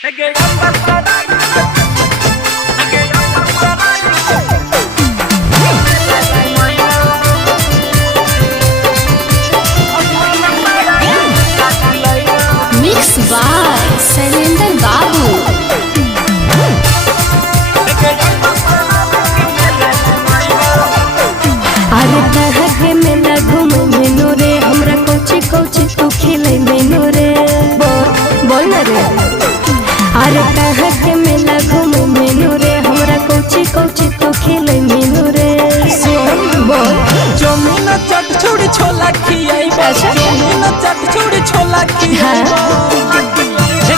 Mix by Shailendra बाबू। अरे तहके में ना घूमे मेनू रे हमरा कोची कोची तू खेले मेनू रे बोल ना रे। अरे तहके में ना घूमे मेनू रे हमरा कोची कोची तू खेले मेनू रे बोल। जमीन चट छोड़ी छोला खियाइबो जमीन चट छोड़ी छोला खियाइबो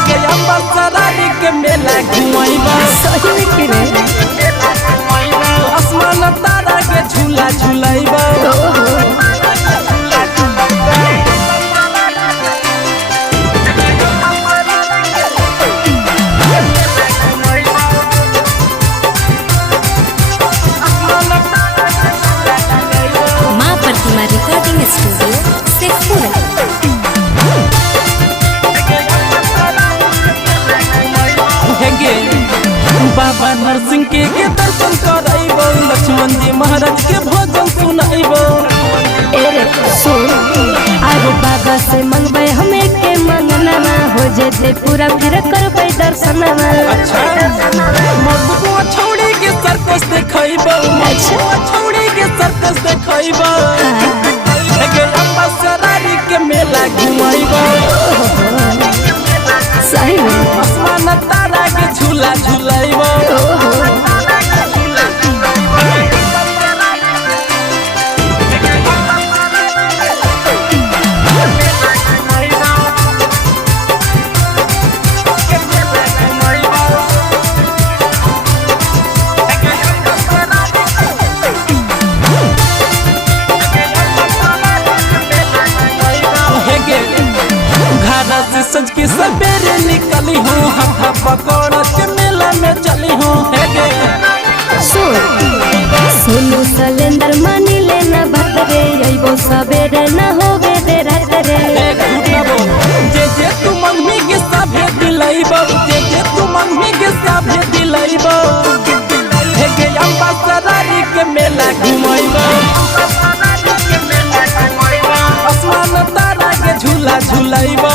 के अम्बा सरारी के मेला घुमाइबो सही में कि रे आसमान तारा के झूला झूलाइबो माँ प्रतिमा रिकॉर्डिंग स्टूडियो शेखपुरा। बाबा नरसिंह के दर्शन कराइबो लक्ष्मण जी महाराज के भजन सुनाइबो। एरे सुन अरे बाबा से मंगबे हमें के मंगना ना हो जेते पूरा फिर करबे दर्शन ना। अच्छा मधुआ छौड़ी के सर्कस देखइबो मधुआ छौड़ी के सर्कस देखइबो के अम्बा सरारी के मेला घुमाइबो सही में आसमान तारा के झूला झूलाइबो। सज के सवेरे निकली हूँ हाथा पकड़ के मेला में चली हूँ सुन सुनो शैलेंद्र मानी लेना बात रे अइबो सवेरे ना होवे दे रात रे। जे तू मम्मी के साभे दिलाइबो जे तू मम्मी के साभे दिलाइबो के अम्बा सरारी के मेला घुमाइबो आसमान तारा के झूला झूलाइबो।